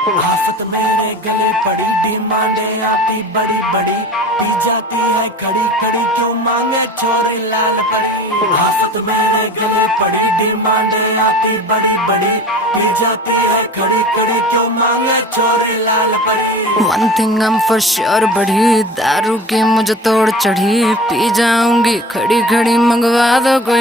आफत मेरे गले पड़ी, डिमांडे आती बड़ी बड़ी, पी जाती है खड़ी खड़ी, क्यों मांगे छोरे लाल परी। आफत मेरे गले पड़ी, डिमांडे आती बड़ी बड़ी, पी जाती है खड़ी खड़ी, क्यों मांगे छोरे लाल परी। One thing I'm for sure बढ़ी दारू की मुझे तोड़ चढ़ी, पी जाऊंगी खड़ी खड़ी, मंगवा दो कोई